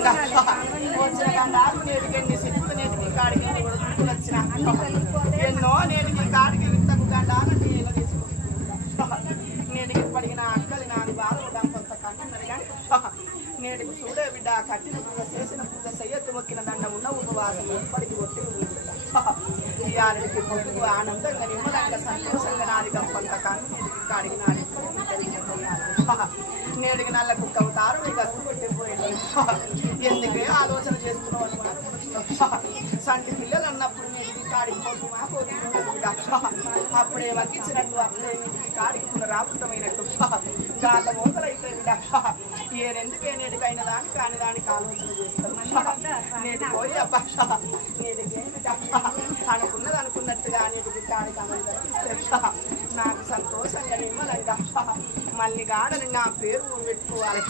నిమ్మలంగా వచ్చిన గండాకు నేటికి సిక్కులు నేటికి కాడికి వచ్చిన ఎన్నో నేటికి కాడికి ఇంతకు గండాకు నేను తీసుకుంటున్నా నేటికి పడిగిన అక్కది నాది బాధపడ్డాం కొంత కన్నున్నది కానీ నేటికి చూడే బిడ్డ కట్టిన పూజ చేసిన పూజ చెయ్యొత్తు మొక్కిన దండ ఉన్న ఉపవాసం ఎప్పటికి ఒట్టి ఇయాలకి పొద్దుకు ఆనందంగా నిమ్మలంగా సంతోషంగా నాది గంపంత కన్ను నేటికి కాడికి నాది నేటికి నల్ల కుక్క అవుతారు నీకు అసలు కొట్టిపోయింది ఎందుకే ఆలోచన చేస్తున్నావు అనుకున్నాను సంటి పిల్లలు అన్నప్పుడు నేటికి కాడికి పోతుమా పోతు అప్పుడే వక్కించినట్టు అప్పుడే నేటికి కాడికి పునరావృతమైనట్టు గాత మోతలైతే ఏరెందుకే నేటికైన దానికి కాని దానికి ఆలోచన చేస్తాను నేటి పోయి అబ్బా నేటికి అనుకున్నది అనుకున్నట్టుగా నేటికి కాడికి అనంతరం నాకు సంతోషంగా నిమ్మలంగా మళ్ళీ గాడని నా పేరు పెట్టుకోవాలి